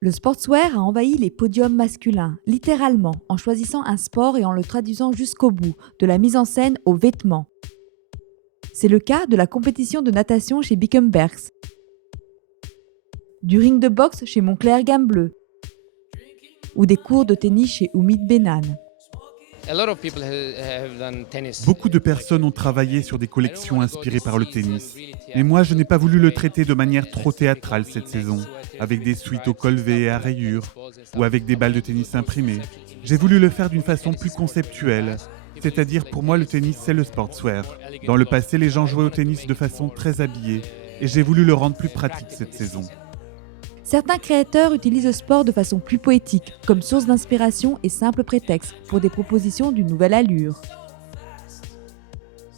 Le sportswear a envahi les podiums masculins, littéralement, en choisissant un sport et en le traduisant jusqu'au bout, de la mise en scène aux vêtements. C'est le cas de la compétition de natation chez Bickenbergs, du ring de boxe chez Moncler Gamme Bleue, ou des cours de tennis chez Oumid Benan. Beaucoup de personnes ont travaillé sur des collections inspirées par le tennis. Mais moi, je n'ai pas voulu le traiter de manière trop théâtrale cette saison, avec des suites au col V et à rayures, ou avec des balles de tennis imprimées. J'ai voulu le faire d'une façon plus conceptuelle. C'est-à-dire, pour moi, le tennis, c'est le sportswear. Dans le passé, les gens jouaient au tennis de façon très habillée, et j'ai voulu le rendre plus pratique cette saison. Certains créateurs utilisent le sport de façon plus poétique, comme source d'inspiration et simple prétexte pour des propositions d'une nouvelle allure.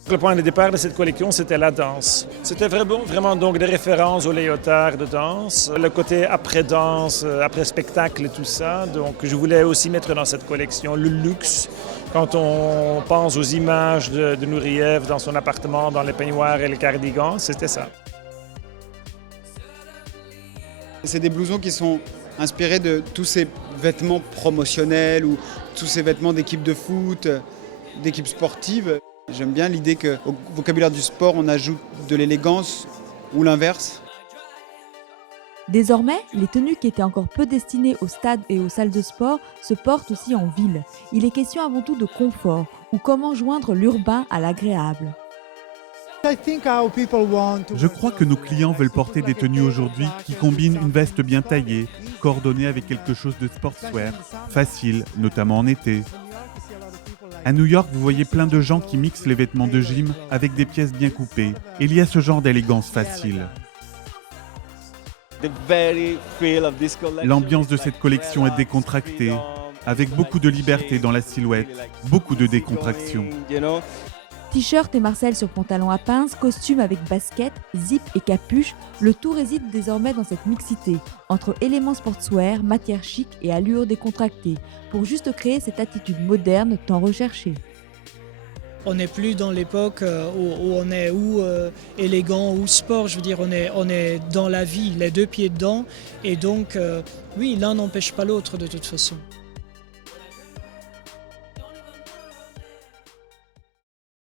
Le point de départ de cette collection, c'était la danse. C'était vraiment donc des références au léotard de danse, le côté après-danse, après-spectacle et tout ça. Donc je voulais aussi mettre dans cette collection le luxe. Quand on pense aux images de Nouriev dans son appartement, dans les peignoirs et les cardigans, c'était ça. C'est des blousons qui sont inspirés de tous ces vêtements promotionnels ou tous ces vêtements d'équipe de foot, d'équipe sportive. J'aime bien l'idée qu'au vocabulaire du sport, on ajoute de l'élégance ou l'inverse. Désormais, les tenues qui étaient encore peu destinées aux stades et aux salles de sport se portent aussi en ville. Il est question avant tout de confort, ou comment joindre l'urbain à l'agréable. Je crois que nos clients veulent porter des tenues aujourd'hui qui combinent une veste bien taillée, coordonnée avec quelque chose de sportswear, facile, notamment en été. À New York, vous voyez plein de gens qui mixent les vêtements de gym avec des pièces bien coupées. Et il y a ce genre d'élégance facile. L'ambiance de cette collection est décontractée, avec beaucoup de liberté dans la silhouette, beaucoup de décontraction. T-shirt et Marcel sur pantalon à pince, costume avec basket, zip et capuche, le tout réside désormais dans cette mixité, entre éléments sportswear, matière chic et allure décontractée, pour juste créer cette attitude moderne tant recherchée. On n'est plus dans l'époque où on est élégant ou sport, je veux dire, on est dans la vie, les deux pieds dedans, et donc oui, l'un n'empêche pas l'autre de toute façon.